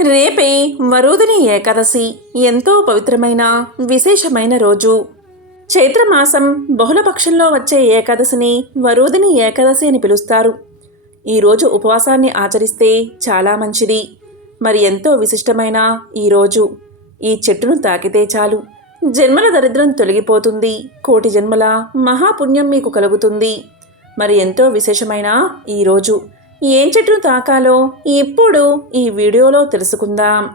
రేపే వరుదిని ఏకాదశి. ఎంతో పవిత్రమైన విశేషమైన రోజు. చైత్రమాసం బహుళపక్షంలో వచ్చే ఏకాదశిని వరుదిని ఏకాదశి అని పిలుస్తారు. ఈరోజు ఉపవాసాన్ని ఆచరిస్తే చాలా మంచిది. మరి ఎంతో విశిష్టమైన ఈరోజు ఈ చెట్టును తాకితే చాలు. జన్మల దరిద్రం తొలగిపోతుంది. కోటి జన్మల మహాపుణ్యం మీకు కలుగుతుంది. మరి ఎంతో విశేషమైన ఈరోజు ఏం చెట్టును తాకాలో ఇప్పుడు ఈ వీడియోలో తెలుసుకుందాం.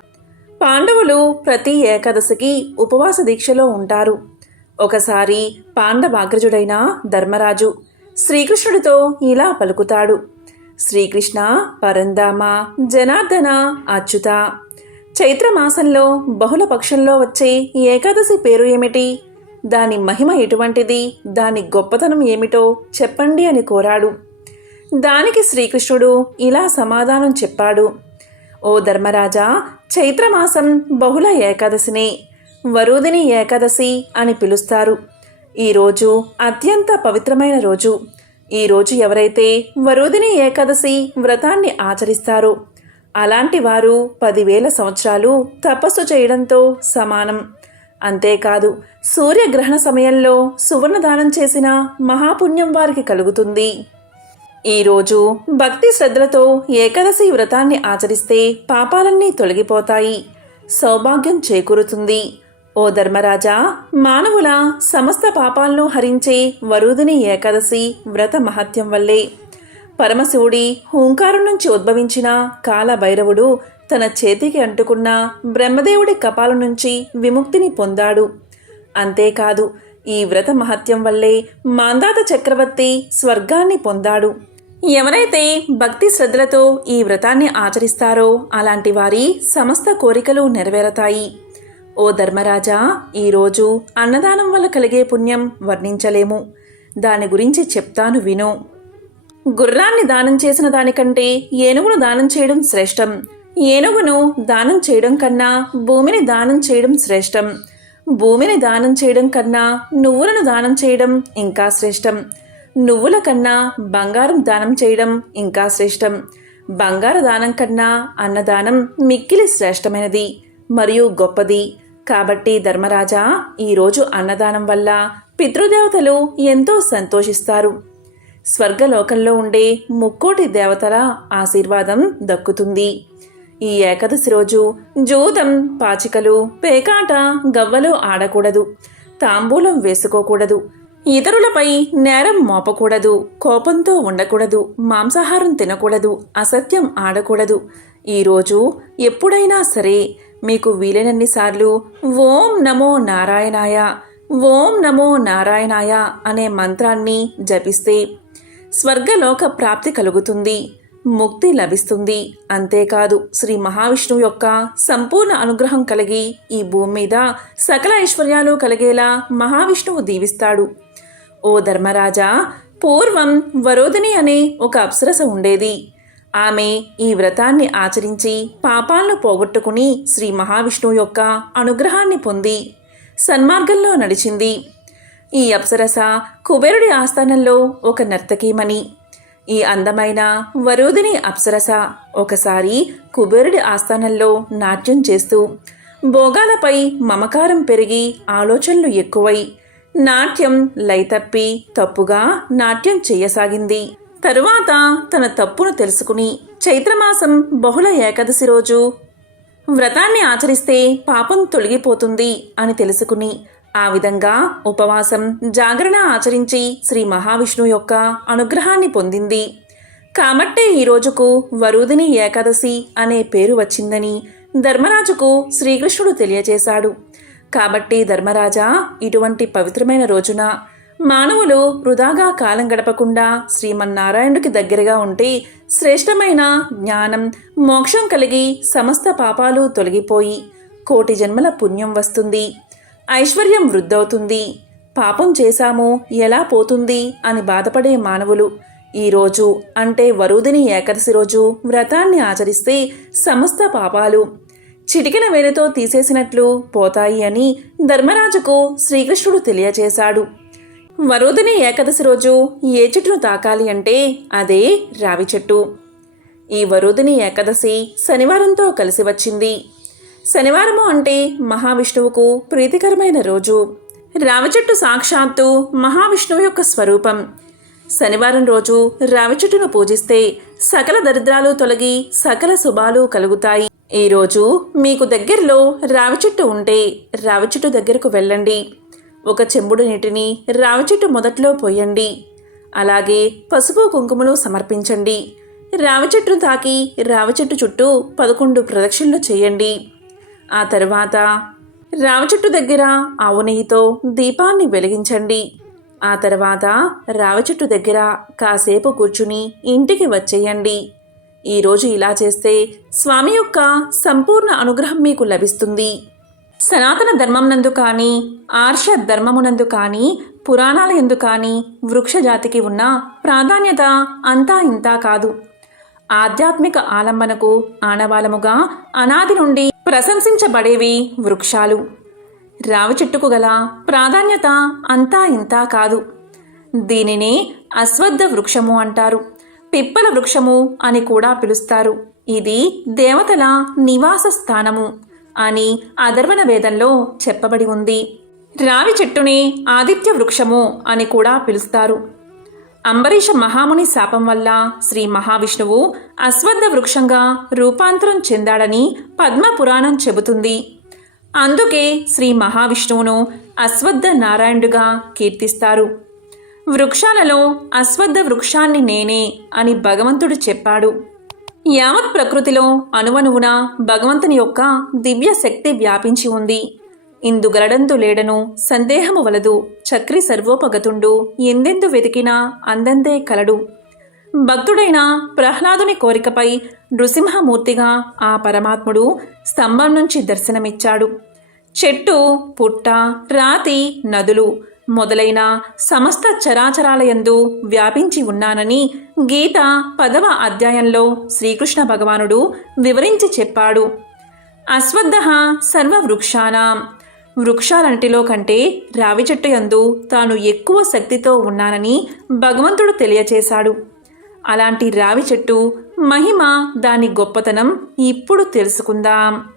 పాండవులు ప్రతి ఏకాదశికి ఉపవాస దీక్షలో ఉంటారు. ఒకసారి పాండవాగ్రజుడైన ధర్మరాజు శ్రీకృష్ణుడితో ఇలా పలుకుతాడు. శ్రీకృష్ణ పరందామ జనార్దన అచ్యుత. చైత్రమాసంలో బహుళ పక్షంలో వచ్చే ఏకాదశి పేరు ఏమిటి? దాని మహిమ ఎటువంటిది? దాని గొప్పతనం ఏమిటో చెప్పండి అని కోరాడు. దానికి శ్రీకృష్ణుడు ఇలా సమాధానం చెప్పాడు. ఓ ధర్మరాజా చైత్రమాసం బహుళ ఏకాదశిని వరుదిని ఏకాదశి అని పిలుస్తారు. ఈరోజు అత్యంత పవిత్రమైన రోజు. ఈరోజు ఎవరైతే వరుదిని ఏకాదశి వ్రతాన్ని ఆచరిస్తారో అలాంటి వారు పదివేల సంవత్సరాలు తపస్సు చేయడంతో సమానం. అంతేకాదు సూర్యగ్రహణ సమయంలో సువర్ణదానం చేసిన మహాపుణ్యం వారికి కలుగుతుంది. ఈరోజు భక్తి శ్రద్ధలతో ఏకాదశి వ్రతాన్ని ఆచరిస్తే పాపాలన్నీ తొలగిపోతాయి. సౌభాగ్యం చేకూరుతుంది. ఓ ధర్మరాజా మానవుల సమస్త పాపాలను హరించే వరుదిని ఏకాదశి వ్రత మహత్యం వల్లే. పరమశివుడి హూంకారం నుంచి ఉద్భవించిన కాలభైరవుడు తన చేతికి అంటుకున్న బ్రహ్మదేవుడి కపాలం నుంచి విముక్తిని పొందాడు. అంతేకాదు ఈ వ్రత మహత్యం వల్లే మాందాత చక్రవర్తి స్వర్గాన్ని పొందాడు. ఎవరైతే భక్తి శ్రద్ధలతో ఈ వ్రతాన్ని ఆచరిస్తారో అలాంటి వారి సమస్త కోరికలు నెరవేరతాయి. ఓ ధర్మరాజా ఈరోజు అన్నదానం వల్ల కలిగే పుణ్యం వర్ణించలేము. దాని గురించి చెప్తాను విను. గుర్రాన్ని దానం చేసిన దానికంటే ఏనుగును దానం చేయడం శ్రేష్టం. ఏనుగును దానం చేయడం కన్నా భూమిని దానం చేయడం శ్రేష్టం. భూమిని దానం చేయడం కన్నా నువ్వులను దానం చేయడం ఇంకా శ్రేష్టం. నువ్వుల కన్నా బంగారం దానం చేయడం ఇంకా శ్రేష్టం. బంగారు దానం కన్నా అన్నదానం మిక్కిలి శ్రేష్టమైనది మరియు గొప్పది. కాబట్టి ధర్మరాజా ఈరోజు అన్నదానం వల్ల పితృదేవతలు ఎంతో సంతోషిస్తారు. స్వర్గలోకంలో ఉండే ముక్కోటి దేవతల ఆశీర్వాదం దక్కుతుంది. ఈ ఏకాదశి రోజు జూదం పాచికలు పేకాట గవ్వలు ఆడకూడదు. తాంబూలం వేసుకోకూడదు. ఇతరులపై నేరం మోపకూడదు కోపంతో ఉండకూడదు మాంసాహారం తినకూడదు అసత్యం ఆడకూడదు. ఈరోజు ఎప్పుడైనా సరే మీకు వీలైనన్నిసార్లు ఓం నమో నారాయణాయ ఓం నమో నారాయణాయ అనే మంత్రాన్ని జపిస్తే స్వర్గలోక ప్రాప్తి కలుగుతుంది ముక్తి లభిస్తుంది. అంతేకాదు శ్రీ మహావిష్ణువు యొక్క సంపూర్ణ అనుగ్రహం కలిగి ఈ భూమి మీద సకల ఐశ్వర్యాలు కలిగేలా మహావిష్ణువు దీవిస్తాడు. ఓ ధర్మరాజా పూర్వం వరోధిని అనే ఒక అప్సరస ఉండేది. ఆమె ఈ వ్రతాన్ని ఆచరించి పాపాలను పోగొట్టుకుని శ్రీ మహావిష్ణువు యొక్క అనుగ్రహాన్ని పొంది సన్మార్గంలో నడిచింది. ఈ అప్సరస కుబేరుడి ఆస్థానంలో ఒక నర్తకీమణి. ఈ అందమైన వరోధిని అప్సరస ఒకసారి కుబేరుడి ఆస్థానంలో నాట్యం చేస్తూ భోగాలపై మమకారం పెరిగి ఆలోచనలు ఎక్కువై నాట్యం లైతప్పి తప్పుగా నాట్యం చేయసాగింది తరువాత తన తప్పును తెలుసుకుని చైత్రమాసం బహుళ ఏకాదశి రోజు వ్రతాన్ని ఆచరిస్తే పాపం తొలగిపోతుంది అని తెలుసుకుని ఆ విధంగా ఉపవాసం జాగరణ ఆచరించి శ్రీ మహావిష్ణువు యొక్క అనుగ్రహాన్ని పొందింది. కాబట్టే ఈ రోజుకు వరుదిని ఏకాదశి అనే పేరు వచ్చిందని ధర్మరాజుకు శ్రీకృష్ణుడు తెలియజేశాడు. కాబట్టి ధర్మరాజా ఇటువంటి పవిత్రమైన రోజున మానవులు వృధాగా కాలం గడపకుండా శ్రీమన్నారాయణుడికి దగ్గరగా ఉంటే శ్రేష్టమైన జ్ఞానం మోక్షం కలిగి సమస్త పాపాలు తొలగిపోయి కోటి జన్మల పుణ్యం వస్తుంది. ఐశ్వర్యం వృద్ధవుతుంది. పాపం చేశాము ఎలా పోతుంది అని బాధపడే మానవులు. ఈరోజు అంటే వరుదిని ఏకాదశి రోజు వ్రతాన్ని ఆచరిస్తే సమస్త పాపాలు చిటికిన వేలితో తీసేసినట్లు పోతాయి అని ధర్మరాజుకు శ్రీకృష్ణుడు తెలియచేశాడు వరుదిని ఏకాదశి రోజు ఏ చెట్టును తాకాలి అంటే అదే రావి చెట్టు. ఈ వరుదిని ఏకాదశి శనివారంతో కలిసి వచ్చింది. శనివారము అంటే మహావిష్ణువుకు ప్రీతికరమైన రోజు. రావి చెట్టు సాక్షాత్తు మహావిష్ణువు యొక్క స్వరూపం. శనివారం రోజు రావి చెట్టును పూజిస్తే సకల దరిద్రాలు తొలగి సకల శుభాలు కలుగుతాయి. ఈరోజు మీకు దగ్గరలో రావి చెట్టు ఉంటే రావి చెట్టు దగ్గరకు వెళ్ళండి. ఒక చెంబుడు నీటిని రావి చెట్టు మొదట్లో పోయండి. అలాగే పసుపు కుంకుమలు సమర్పించండి. రావి చెట్టును తాకి రావి చెట్టు చుట్టూ పదకొండు ప్రదక్షిణలు చేయండి. ఆ తర్వాత రావి చెట్టు దగ్గర ఆవు నెయ్యితో దీపాన్ని వెలిగించండి. ఆ తర్వాత రావి చెట్టు దగ్గర కాసేపు కూర్చుని ఇంటికి వచ్చేయండి. ఈరోజు ఇలా చేస్తే స్వామి యొక్క సంపూర్ణ అనుగ్రహం మీకు లభిస్తుంది. సనాతన ధర్మం నందు కానీ ఆర్ష ధర్మమునందు కానీ పురాణాల ఎందు కానీ వృక్షజాతికి ఉన్న ప్రాధాన్యత అంతా ఇంతా కాదు. ఆధ్యాత్మిక ఆలంబనకు ఆనవాలముగా అనాది నుండి ప్రశంసించబడేవి వృక్షాలు. రావి చెట్టుకు గల ప్రాధాన్యత అంతా ఇంతా కాదు. దీనినే అశ్వద్ధ వృక్షము అంటారు. పిప్పల వృక్షము అని కూడా పిలుస్తారు. ఇది దేవతల నివాస స్థానము అని అధర్వణ వేదంలో చెప్పబడి ఉంది. రావి చెట్టుని ఆదిత్య వృక్షము అని కూడా పిలుస్తారు. అంబరీష మహాముని శాపం వల్ల శ్రీ మహావిష్ణువు అశ్వద్ధ వృక్షంగా రూపాంతరం చెందాడని పద్మ పురాణం చెబుతుంది. అందుకే శ్రీ మహావిష్ణువును అశ్వద్ధ నారాయణుడుగా కీర్తిస్తారు. వృక్షాలలో అశ్వద్ధ వృక్షాన్ని నేనే అని భగవంతుడు చెప్పాడు. యావత్ ప్రకృతిలో అణువణువున భగవంతుని యొక్క దివ్య శక్తి వ్యాపించి ఉంది. ఇందు గలడంతు లేడను సందేహము వలదు. చక్రి సర్వోపగతుండు ఎందెందు వెతికినా అందందే కలడు. భక్తుడైన ప్రహ్లాదుని కోరికపై నృసింహమూర్తిగా ఆ పరమాత్ముడు స్తంభం నుంచి దర్శనమిచ్చాడు. చెట్టు పుట్ట రాతి నదులు మొదలైన సమస్త చరాచరాలయందు వ్యాపించి ఉన్నానని గీత పదవ అధ్యాయంలో శ్రీకృష్ణ భగవానుడు వివరించి చెప్పాడు. అశ్వద్ధ సర్వవృక్షానాం. వృక్షాలన్నిటిలో కంటే రావి చెట్టు యందు తాను ఎక్కువ శక్తితో ఉన్నానని భగవంతుడు తెలియచేశాడు. అలాంటి రావి చెట్టు మహిమ దాని గొప్పతనం ఇప్పుడు తెలుసుకుందాం.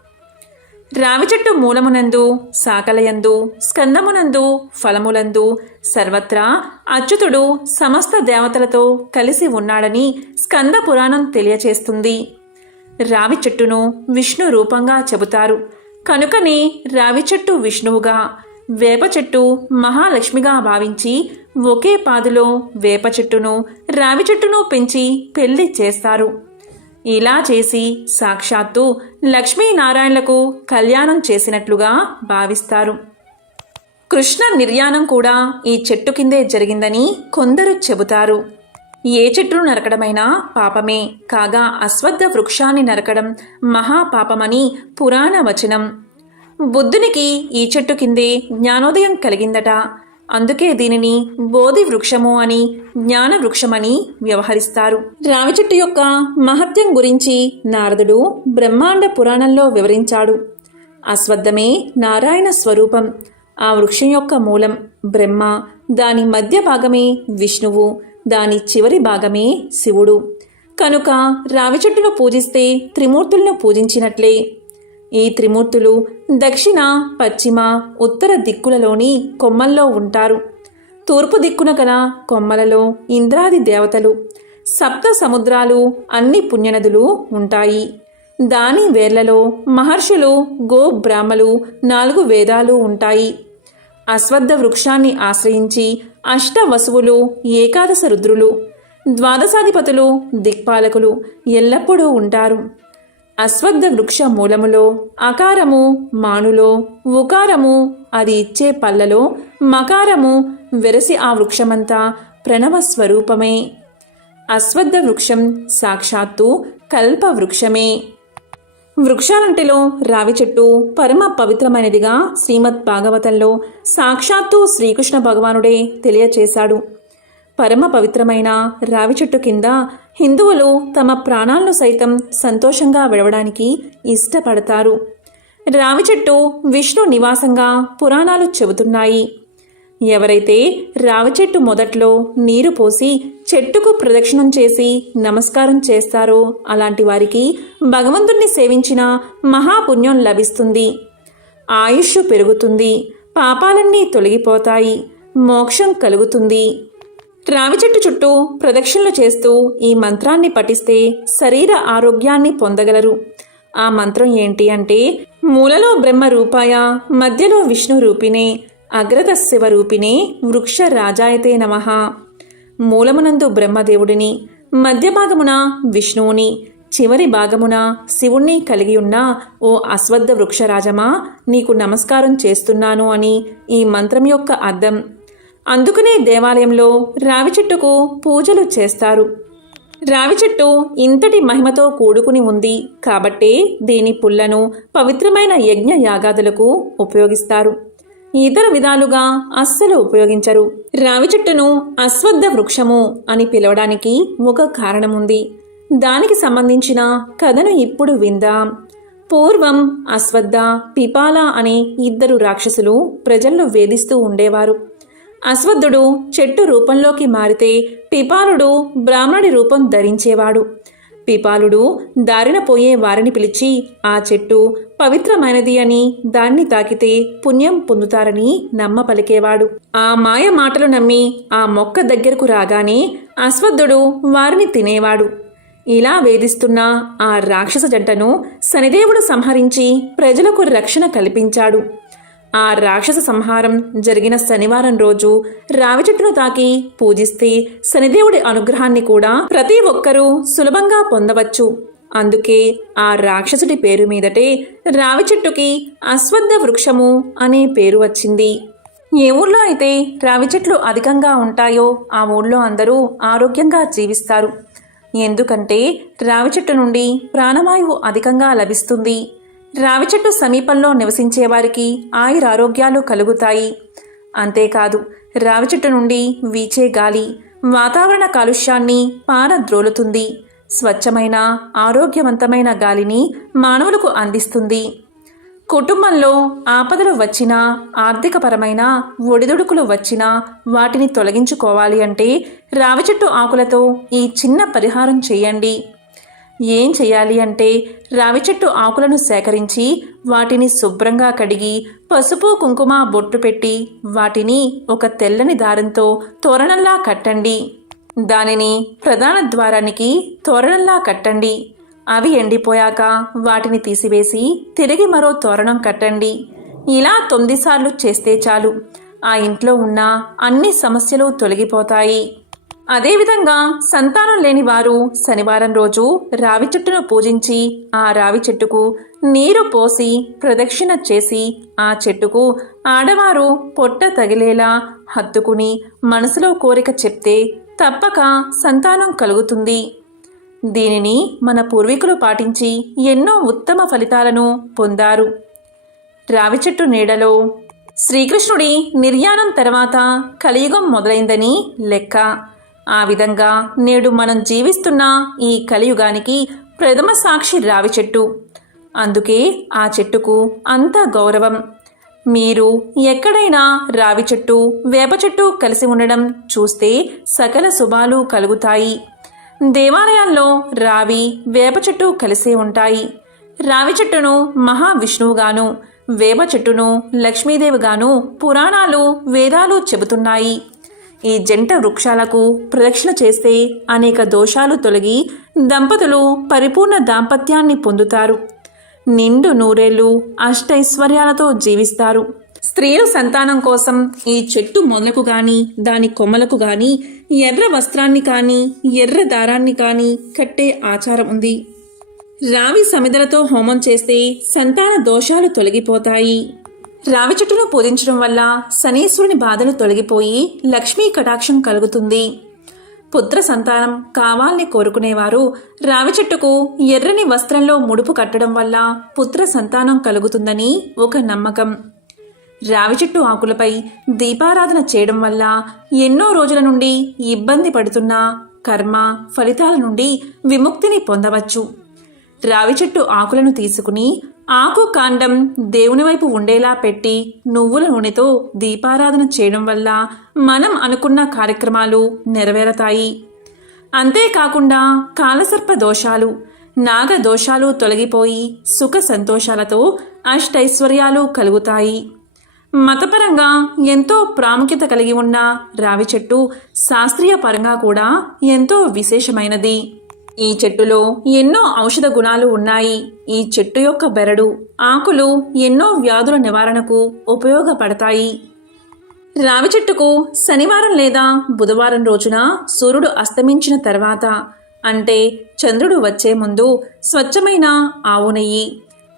రావి చెట్టు మూలమునందు సాకలయందు స్కందమునందు ఫలములందు సర్వత్రా అచ్యుతుడు సమస్త దేవతలతో కలిసి ఉన్నాడని స్కంద పురాణం తెలియచేస్తుంది. రావి చెట్టును విష్ణు రూపంగా చెబుతారు. కనుకనే రావి చెట్టు విష్ణువుగా వేప చెట్టు మహాలక్ష్మిగా భావించి ఒకే పాదులో వేప చెట్టును రావి చెట్టును పెంచి పెళ్ళి చేస్తారు. ఇలా చేసి సాక్షాత్తు లక్ష్మీనారాయణలకు కళ్యాణం చేసినట్లుగా భావిస్తారు. కృష్ణ నిర్యాణం కూడా ఈ చెట్టు కిందే జరిగిందని కొందరు చెబుతారు. ఏ చెట్టును నరకడమైనా పాపమే కాగా అశ్వద్ధ వృక్షాన్ని నరకడం మహాపాపమని పురాణ వచనం బుద్ధునికి ఈ చెట్టు కిందే జ్ఞానోదయం కలిగిందట. అందుకే దీనిని బోధి వృక్షము అని జ్ఞాన వృక్షమని వ్యవహరిస్తారు. రావి చెట్టు యొక్క మహత్యం గురించి నారదుడు బ్రహ్మాండ పురాణంలో వివరించాడు. అశ్వద్ధమే నారాయణ స్వరూపం. ఆ వృక్షం యొక్క మూలం బ్రహ్మ. దాని మధ్య భాగమే విష్ణువు. దాని చివరి భాగమే శివుడు. కనుక రావి చెట్టును పూజిస్తే త్రిమూర్తులను పూజించినట్లే ఈ త్రిమూర్తులు దక్షిణ పశ్చిమ ఉత్తర దిక్కులలోని కొమ్మల్లో ఉంటారు. తూర్పు దిక్కున గల కొమ్మలలో ఇంద్రాది దేవతలు. సప్త సముద్రాలు అన్ని పుణ్యనదులు ఉంటాయి. దాని వేర్లలో మహర్షులు గో బ్రాహ్మలు నాలుగు వేదాలు ఉంటాయి. అశ్వద్ధ వృక్షాన్ని ఆశ్రయించి అష్ట వసువులు ఏకాదశ రుద్రులు ద్వాదశాధిపతులు దిక్పాలకులు ఎల్లప్పుడూ ఉంటారు. అశ్వద్ధ వృక్ష మూలములో అకారము మానులో ఉకారము అది ఇచ్చే పల్లలో మకారము వెరసి ఆ వృక్షమంతా ప్రణవ స్వరూపమే. అశ్వద్ధ వృక్షం సాక్షాత్తు కల్ప వృక్షమే. వృక్షాలంటిలో రావి చెట్టు పరమ పవిత్రమైనదిగా శ్రీమద్ భాగవతంలో సాక్షాత్తు శ్రీకృష్ణ భగవానుడే తెలియచేశాడు. పరమ పవిత్రమైన రావి చెట్టు కింద హిందువులు తమ ప్రాణాలను సైతం సంతోషంగా విడవడానికి ఇష్టపడతారు. రావి చెట్టు విష్ణు నివాసంగా పురాణాలు చెబుతున్నాయి. ఎవరైతే రావి చెట్టు మొదట్లో నీరు పోసి చెట్టుకు ప్రదక్షిణం చేసి నమస్కారం చేస్తారో అలాంటి వారికి భగవంతుణ్ణి సేవించిన మహాపుణ్యం లభిస్తుంది. ఆయుష్ పెరుగుతుంది. పాపాలన్నీ తొలగిపోతాయి. మోక్షం కలుగుతుంది. రావి చెట్టు చుట్టూ ప్రదక్షిణలు చేస్తూ ఈ మంత్రాన్ని పఠిస్తే శరీర ఆరోగ్యాన్ని పొందగలరు. ఆ మంత్రం ఏంటి అంటే మూలలో బ్రహ్మ రూపాయ మధ్యలో విష్ణు రూపిణే అగ్రత శివ రూపిణే వృక్ష రాజాయతే నమః. మూలమునందు బ్రహ్మదేవుడిని మధ్య భాగమున విష్ణువుని చివరి భాగమున శివుణ్ణి కలిగి ఉన్న ఓ అశ్వద్ధ వృక్షరాజమా నీకు నమస్కారం చేస్తున్నాను అని ఈ మంత్రం యొక్క అర్థం. అందుకనే దేవాలయంలో రావి చెట్టుకు పూజలు చేస్తారు. రావి చెట్టు ఇంతటి మహిమతో కూడుకుని ఉంది కాబట్టే దీని పుల్లను పవిత్రమైన యజ్ఞ యాగాదులకు ఉపయోగిస్తారు. ఇతర విధాలుగా అస్సలు ఉపయోగించరు. రావి చెట్టును అశ్వద్ధ వృక్షము అని పిలవడానికి ఒక కారణముంది. దానికి సంబంధించిన కథను ఇప్పుడు విందాం. పూర్వం అశ్వద్ధ పిపాల అనే ఇద్దరు రాక్షసులు ప్రజలను వేధిస్తూ ఉండేవారు. అశ్వద్ధుడు చెట్టు రూపంలోకి మారితే పిపాలుడు బ్రాహ్మణుడి రూపం ధరించేవాడు. పిపాలుడు దారిన పోయే వారిని పిలిచి ఆ చెట్టు పవిత్రమైనది అని దాన్ని తాకితే పుణ్యం పొందుతారని నమ్మ పలికేవాడు ఆ మాయ మాటలు నమ్మి ఆ మొక్క దగ్గరకు రాగానే అశ్వద్ధుడు వారిని తినేవాడు. ఇలా వేధిస్తున్న ఆ రాక్షస జంటను శనిదేవుడు సంహరించి ప్రజలకు రక్షణ కల్పించాడు. ఆ రాక్షస సంహారం జరిగిన శనివారం రోజు రావి చెట్టును తాకి పూజిస్తే శనిదేవుడి అనుగ్రహాన్ని కూడా ప్రతి ఒక్కరూ సులభంగా పొందవచ్చు. అందుకే ఆ రాక్షసుడి పేరు మీదటే రావి చెట్టుకి అశ్వద్ధ వృక్షము అనే పేరు వచ్చింది. ఏ ఊర్లో అయితే రావి చెట్లు అధికంగా ఉంటాయో ఆ ఊళ్ళో అందరూ ఆరోగ్యంగా జీవిస్తారు. ఎందుకంటే రావి చెట్టు నుండి ప్రాణవాయువు అధికంగా లభిస్తుంది. రావి చెట్టు సమీపంలో నివసించే వారికి ఆయురారోగ్యాలు కలుగుతాయి. అంతేకాదు రావి చెట్టు నుండి వీచే గాలి వాతావరణ కాలుష్యాన్ని పారద్రోలుతుంది. స్వచ్ఛమైన ఆరోగ్యవంతమైన గాలిని మానవులకు అందిస్తుంది. కుటుంబంలో ఆపదలు వచ్చినా ఆర్థికపరమైన ఒడిదుడుకులు వచ్చినా వాటిని తొలగించుకోవాలి అంటే రావి చెట్టు ఆకులతో ఈ చిన్న పరిహారం చేయండి. ఏం చేయాలి అంటే రావి చెట్టు ఆకులను సేకరించి వాటిని శుభ్రంగా కడిగి పసుపు కుంకుమ బొట్టు పెట్టి వాటిని ఒక తెల్లని దారంతో తోరణంలా కట్టండి. దానిని ప్రధాన ద్వారానికి తోరణంలా కట్టండి. అవి ఎండిపోయాక వాటిని తీసివేసి తిరిగి మరో తోరణం కట్టండి. ఇలా తొమ్మిది సార్లు చేస్తే చాలు. ఆ ఇంట్లో ఉన్న అన్ని సమస్యలు తొలగిపోతాయి. అదేవిధంగా సంతానం లేని వారు శనివారం రోజు రావి చెట్టును పూజించి ఆ రావి చెట్టుకు నీరు పోసి ప్రదక్షిణ చేసి ఆ చెట్టుకు ఆడవారు పొట్ట తగిలేలా హత్తుకుని మనసులో కోరిక చెప్తే తప్పక సంతానం కలుగుతుంది. దీనిని మన పూర్వీకులు పాటించి ఎన్నో ఉత్తమ ఫలితాలను పొందారు. రావి చెట్టు నీడలో శ్రీకృష్ణుడి నిర్యాణం తర్వాత కలియుగం మొదలైందని లెక్క. ఆ విధంగా నేడు మనం జీవిస్తున్న ఈ కలియుగానికి ప్రథమ సాక్షి రావి చెట్టు. అందుకే ఆ చెట్టుకు అంత గౌరవం. మీరు ఎక్కడైనా రావి చెట్టు వేప చెట్టు కలిసి ఉండడం చూస్తే సకల శుభాలు కలుగుతాయి. దేవాలయాల్లో రావి వేప చెట్టు కలిసే ఉంటాయి. రావి చెట్టును మహావిష్ణువుగాను వేప చెట్టును లక్ష్మీదేవిగాను పురాణాలు వేదాలు చెబుతున్నాయి. ఈ జంట వృక్షాలకు ప్రదక్షిణ చేస్తే అనేక దోషాలు తొలగి దంపతులు పరిపూర్ణ దాంపత్యాన్ని పొందుతారు. నిండు నూరేళ్ళు అష్టైశ్వర్యాలతో జీవిస్తారు. స్త్రీలు సంతానం కోసం ఈ చెట్టు మొదలకు గాని దాని కొమ్మలకు గాని ఎర్ర వస్త్రాన్ని కానీ ఎర్ర దారాన్ని కానీ కట్టే ఆచారం ఉంది. రావి సమిదలతో హోమం చేస్తే సంతాన దోషాలు తొలగిపోతాయి. రావి చెట్టును పూజించడం వల్ల శనీశ్వరుని బాధలు తొలగిపోయి లక్ష్మీ కటాక్షం కలుగుతుంది. పుత్ర సంతానం కావాలని కోరుకునేవారు రావి చెట్టుకు ఎర్రని వస్త్రంలో ముడుపు కట్టడం వల్ల పుత్ర సంతానం కలుగుతుందని ఒక నమ్మకం. రావి చెట్టు ఆకులపై దీపారాధన చేయడం వల్ల ఎన్నో రోజుల నుండి ఇబ్బంది పడుతున్న కర్మ ఫలితాల నుండి విముక్తిని పొందవచ్చు. రావి చెట్టు ఆకులను తీసుకుని ఆకు కాండం దేవుని వైపు ఉండేలా పెట్టి నువ్వుల నూనెతో దీపారాధన చేయడం వల్ల మనం అనుకున్న కార్యక్రమాలు నెరవేరతాయి. అంతేకాకుండా కాలసర్ప దోషాలు నాగ దోషాలు తొలగిపోయి సుఖ సంతోషాలతో అష్టైశ్వర్యాలు కలుగుతాయి. మతపరంగా ఎంతో ప్రాముఖ్యత కలిగి ఉన్న రావి చెట్టు శాస్త్రీయ పరంగా కూడా ఎంతో విశేషమైనది. ఈ చెట్టులో ఎన్నో ఔషధ గుణాలు ఉన్నాయి. ఈ చెట్టు యొక్క బెరడు ఆకులు ఎన్నో వ్యాధుల నివారణకు ఉపయోగపడతాయి. రావి చెట్టుకు శనివారం లేదా బుధవారం రోజున సూర్యుడు అస్తమించిన తర్వాత అంటే చంద్రుడు వచ్చే ముందు స్వచ్ఛమైన ఆవు నెయ్యి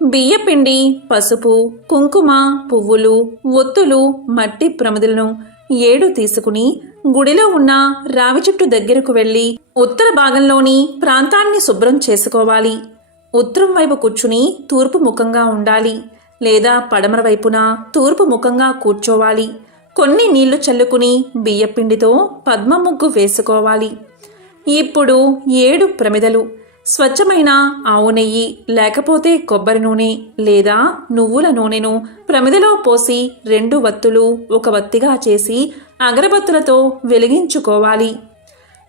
బియ్యపిండి పసుపు కుంకుమ పువ్వులు ఒత్తులు మట్టి ప్రమిదలను ఏడు తీసుకుని గుడిలో ఉన్న రావి చెట్టు దగ్గరకు వెళ్ళి ఉత్తర భాగంలోని ప్రాంతాన్ని శుభ్రం చేసుకోవాలి. ఉత్తరం వైపు కూర్చుని తూర్పు ముఖంగా ఉండాలి. లేదా పడమర వైపున తూర్పు ముఖంగా కూర్చోవాలి. కొన్ని నీళ్ళు చల్లుకుని బియ్యపిండితో పద్మ ముగ్గు వేసుకోవాలి. ఇప్పుడు ఏడు ప్రమిదలు. స్వచ్ఛమైన ఆవు నెయ్యి లేకపోతే కొబ్బరి నూనె లేదా నువ్వుల నూనెను ప్రమిదలో పోసి రెండు వత్తులు ఒక వత్తిగా చేసి అగరబత్తులతో వెలిగించుకోవాలి.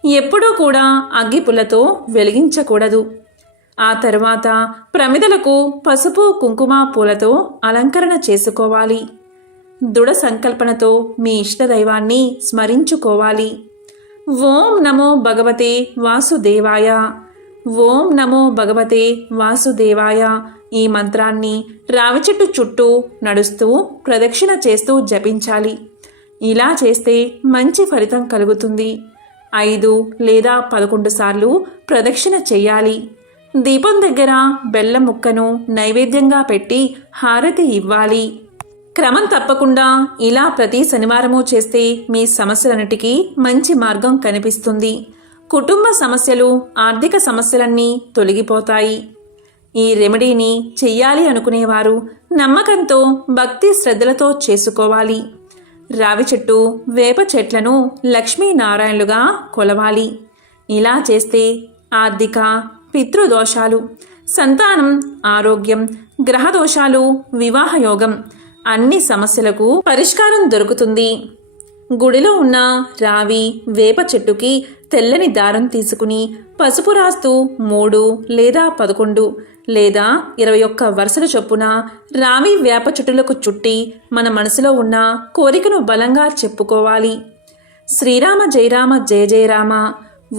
ఎప్పుడూ కూడా అగ్గిపుల్లతో వెలిగించకూడదు. ఆ తర్వాత ప్రమిదలకు పసుపు కుంకుమ పూలతో అలంకరణ చేసుకోవాలి. దృఢ సంకల్పనతో మీ ఇష్టదైవాన్ని స్మరించుకోవాలి. ఓం నమో భగవతే వాసుదేవాయ. ఓం నమో భగవతే వాసుదేవాయ. ఈ మంత్రాన్ని రావి చెట్టు చుట్టూ నడుస్తూ ప్రదక్షిణ చేస్తూ జపించాలి. ఇలా చేస్తే మంచి ఫలితం కలుగుతుంది. ఐదు లేదా పదకొండు సార్లు ప్రదక్షిణ చెయ్యాలి దీపం దగ్గర బెల్లం ముక్కను నైవేద్యంగా పెట్టి హారతి ఇవ్వాలి. క్రమం తప్పకుండా ఇలా ప్రతి శనివారము చేస్తే మీ సమస్యలన్నిటికీ మంచి మార్గం కనిపిస్తుంది. కుటుంబ సమస్యలు ఆర్థిక సమస్యలన్నీ తొలగిపోతాయి. ఈ రెమెడీని చెయ్యాలి అనుకునేవారు నమ్మకంతో భక్తి శ్రద్ధలతో చేసుకోవాలి. రావి చెట్టు వేప చెట్లను లక్ష్మీనారాయణులుగా కొలవాలి. ఇలా చేస్తే ఆర్థిక పితృదోషాలు సంతానం ఆరోగ్యం గ్రహదోషాలు వివాహయోగం అన్ని సమస్యలకు పరిష్కారం దొరుకుతుంది. గుడిలో ఉన్న రావి వేప చెట్టుకి తెల్లని దారం తీసుకుని పసుపు రాస్తూ మూడు లేదా పదకొండు లేదా ఇరవై ఒక్క వరుసల చొప్పున రావి వేప చెట్టులకు చుట్టి మన మనసులో ఉన్న కోరికను బలంగా చెప్పుకోవాలి. శ్రీరామ జయరామ జయ జయరామ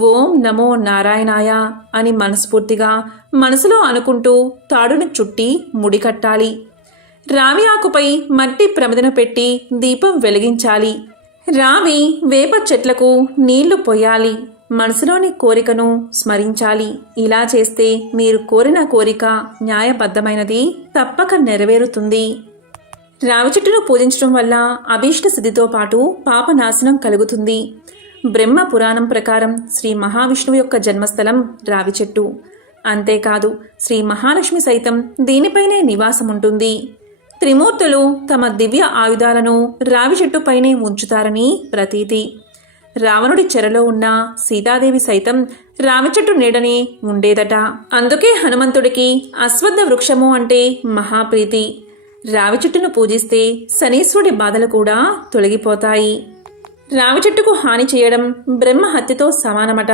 ఓం నమో నారాయణాయ అని మనస్ఫూర్తిగా మనసులో అనుకుంటూ తాడును చుట్టి ముడికట్టాలి రావి ఆకుపై మట్టి ప్రమిదన పెట్టి దీపం వెలిగించాలి. రావి వేప చెట్లకు నీళ్ళు పోయాలి. మనసులోని కోరికను స్మరించాలి. ఇలా చేస్తే మీరు కోరిన కోరిక న్యాయబద్ధమైనది తప్పక నెరవేరుతుంది. రావి చెట్టును పూజించడం వల్ల అభీష్ట సిద్ధితో పాటు పాపనాశనం కలుగుతుంది. బ్రహ్మ పురాణం ప్రకారం శ్రీ మహావిష్ణువు యొక్క జన్మస్థలం రావి చెట్టు. అంతేకాదు శ్రీ మహాలక్ష్మి సైతం దీనిపైనే నివాసం ఉంటుంది. త్రిమూర్తులు తమ దివ్య ఆయుధాలను రావి చెట్టుపైనే ఉంచుతారని ప్రతీతి. రావణుడి చెరలో ఉన్న సీతాదేవి సైతం రామచెట్టు నీడని ఉండేదట. అందుకే హనుమంతుడికి అశ్వద్ధ వృక్షము అంటే మహాప్రీతి. రావి చెట్టును పూజిస్తే శనీశ్వరుడి బాధలు కూడా తొలగిపోతాయి. రావి చెట్టుకు హాని చేయడం బ్రహ్మ హత్యతో సమానమట.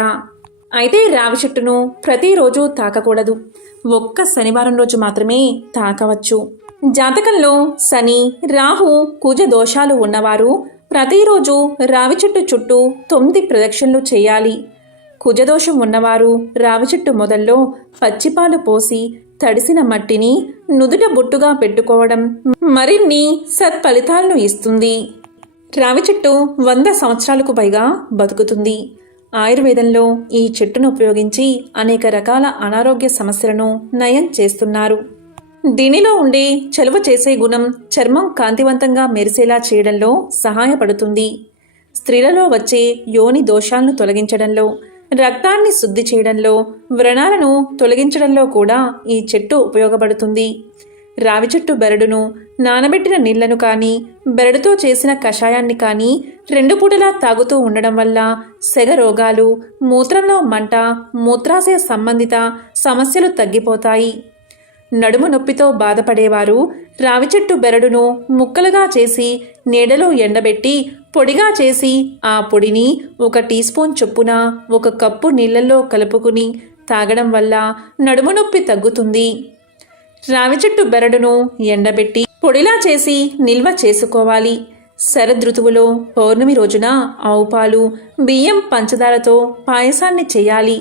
అయితే రావి చెట్టును ప్రతిరోజు తాకకూడదు. ఒక్క శనివారం రోజు మాత్రమే తాకవచ్చు. జాతకంలో శని రాహు కుజ దోషాలు ఉన్నవారు ప్రతిరోజు రావి చెట్టు చుట్టూ తొమ్మిది ప్రదక్షిణలు చేయాలి. కుజదోషం ఉన్నవారు రావి చెట్టు మొదల్లో పచ్చిపాలు పోసి తడిసిన మట్టిని నుదుట బొట్టుగా పెట్టుకోవడం మరిన్ని సత్ఫలితాలను ఇస్తుంది. రావి చెట్టు వంద సంవత్సరాలకు పైగా బతుకుతుంది. ఆయుర్వేదంలో ఈ చెట్టును ఉపయోగించి అనేక రకాల అనారోగ్య సమస్యలను నయం చేస్తున్నారు. దీనిలో ఉండే చలువ చేసే గుణం చర్మం కాంతివంతంగా మెరిసేలా చేయడంలో సహాయపడుతుంది. స్త్రీలలో వచ్చే యోని దోషాలను తొలగించడంలో రక్తాన్ని శుద్ధి చేయడంలో వ్రణాలను తొలగించడంలో కూడా ఈ చెట్టు ఉపయోగపడుతుంది. రావి చెట్టు బెరడును నానబెట్టిన నీళ్ళను కానీ బెరడుతో చేసిన కషాయాన్ని కానీ రెండు పూటలా తాగుతూ ఉండడం వల్ల సెగ రోగాలు మూత్రంలో మంట మూత్రాశయ సంబంధిత సమస్యలు తగ్గిపోతాయి. నడుము నొప్పితో బాధపడేవారు. రావి చెట్టు బెరడును ముక్కలుగా చేసి నీడలో ఎండబెట్టి పొడిగా చేసి ఆ పొడిని ఒక టీ స్పూన్ చొప్పున ఒక కప్పు నీళ్ళల్లో కలుపుకుని తాగడం వల్ల నడుము నొప్పి తగ్గుతుంది. రావి చెట్టు బెరడును ఎండబెట్టి పొడిలా చేసి నిల్వ చేసుకోవాలి. శరదృతువులో పౌర్ణమి రోజున ఆవు పాలు బియ్యం పంచదారతో పాయసాన్ని చేయాలి.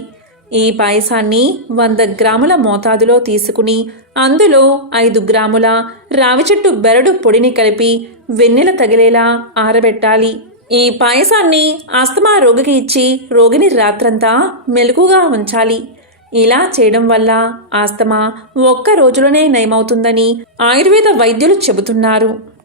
ఈ పాయసాన్ని వంద గ్రాముల మోతాదులో తీసుకుని అందులో ఐదు గ్రాముల రావి చెట్టు బెరడు పొడిని కలిపి వెన్నెల తగిలేలా ఆరబెట్టాలి. ఈ పాయసాన్ని ఆస్తమా రోగికి ఇచ్చి రోగిని రాత్రంతా మెలకుగా ఉంచాలి. ఇలా చేయడం వల్ల ఆస్తమా ఒక్క రోజులోనే నయమవుతుందని ఆయుర్వేద వైద్యులు చెబుతున్నారు.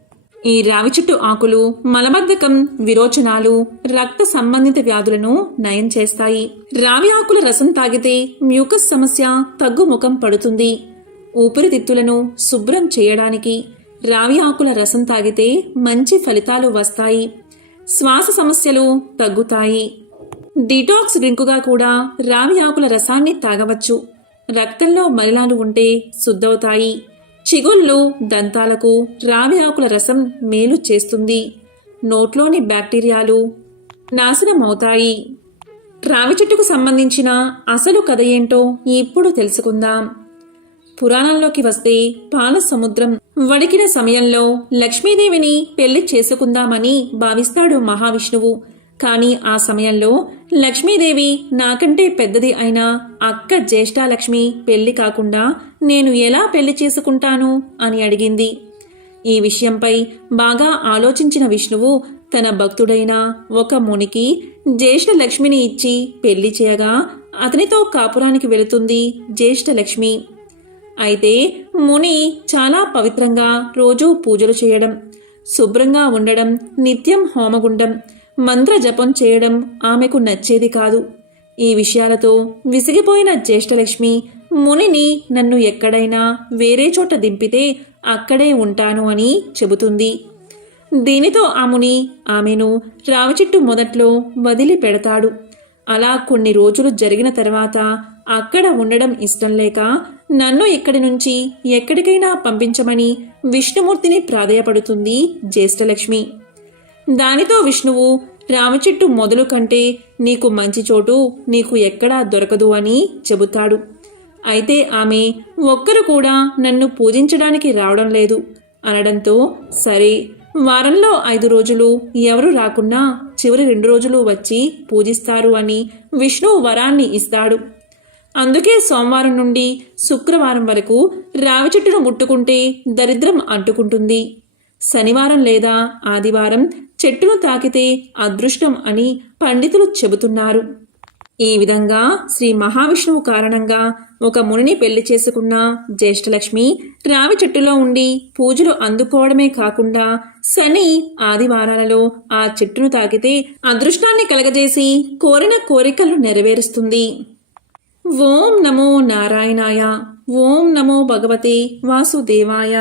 ఈ రావి చెట్టు ఆకులు మలబద్ధకం విరోచనాలు రక్త సంబంధిత వ్యాధులను నయం చేస్తాయి. రావి ఆకుల రసం తాగితే మ్యూకస్ సమస్య తగ్గుముఖం పడుతుంది. ఊపిరితిత్తులను శుభ్రం చేయడానికి రావి ఆకుల రసం తాగితే మంచి ఫలితాలు వస్తాయి. శ్వాస సమస్యలు తగ్గుతాయి. డిటాక్స్ డ్రింకుగా కూడా రావి ఆకుల రసాన్ని తాగవచ్చు. రక్తంలో మలినాలు ఉంటే శుద్ధవుతాయి. చిగుళ్ళు దంతాలకు రావి ఆకుల రసం మేలు చేస్తుంది. నోట్లోని బ్యాక్టీరియాలు నాశనమవుతాయి. రావి చెట్టుకు సంబంధించిన అసలు కథ ఏంటో ఇప్పుడు తెలుసుకుందాం. పురాణంలోకి వస్తే పాల సముద్రం వడికిన సమయంలో లక్ష్మీదేవిని పెళ్ళి చేసుకుందామని భావిస్తాడు మహావిష్ణువు. కానీ ఆ సమయంలో లక్ష్మీదేవి నాకంటే పెద్దది అయిన అక్క జ్యేష్ఠాలక్ష్మి పెళ్ళి కాకుండా నేను ఎలా పెళ్ళి చేసుకుంటాను అని అడిగింది. ఈ విషయంపై బాగా ఆలోచించిన విష్ణువు తన భక్తుడైన ఒక మునికి జ్యేష్ఠలక్ష్మిని ఇచ్చి పెళ్ళి చేయగా అతనితో కాపురానికి వెళుతుంది జ్యేష్ఠలక్ష్మి. అయితే ముని చాలా పవిత్రంగా రోజూ పూజలు చేయడం శుభ్రంగా ఉండడం నిత్యం హోమగుండం మంత్ర జపం చేయడం ఆమెకు నచ్చేది కాదు. ఈ విషయాలతో విసిగిపోయిన జ్యేష్ఠలక్ష్మి మునిని నన్ను ఎక్కడైనా వేరే చోట దింపితే అక్కడే ఉంటాను అని చెబుతుంది. దీనితో ఆ ముని ఆమెను రావిచెట్టు మొదట్లో వదిలి పెడతాడు. అలా కొన్ని రోజులు జరిగిన తర్వాత అక్కడ ఉండడం ఇష్టం లేక నన్ను ఇక్కడి నుంచి ఎక్కడికైనా పంపించమని విష్ణుమూర్తిని ప్రాధేయపడుతుంది జ్యేష్ఠలక్ష్మి. దానితో విష్ణువు రామచెట్టు మొదలు కంటే నీకు మంచి చోటు నీకు ఎక్కడా దొరకదు అని చెబుతాడు. అయితే ఆమె ఒక్కరు కూడా నన్ను పూజించడానికి రావడం లేదు. అనడంతో సరే వారంలో ఐదు రోజులు ఎవరు రాకున్నా చివరి రెండు రోజులు వచ్చి పూజిస్తారు అని విష్ణువు వరాన్ని ఇస్తాడు. అందుకే సోమవారం నుండి శుక్రవారం వరకు రావి చెట్టును ముట్టుకుంటే దరిద్రం అంటుకుంటుంది. శనివారం లేదా ఆదివారం చెట్టును తాకితే అదృష్టం అని పండితులు చెబుతున్నారు. ఈ విధంగా శ్రీ మహావిష్ణువు కారణంగా ఒక మునిని పెళ్ళి చేసుకున్న జ్యేష్ఠలక్ష్మి రావి చెట్టులో ఉండి పూజలు అందుకోవడమే కాకుండా శని ఆదివారాలలో ఆ చెట్టును తాకితే అదృష్టాన్ని కలగజేసి కోరిన కోరికలు నెరవేరుస్తుంది. ఓం నమో నారాయణాయ ఓం నమో భగవతే వాసుదేవాయ.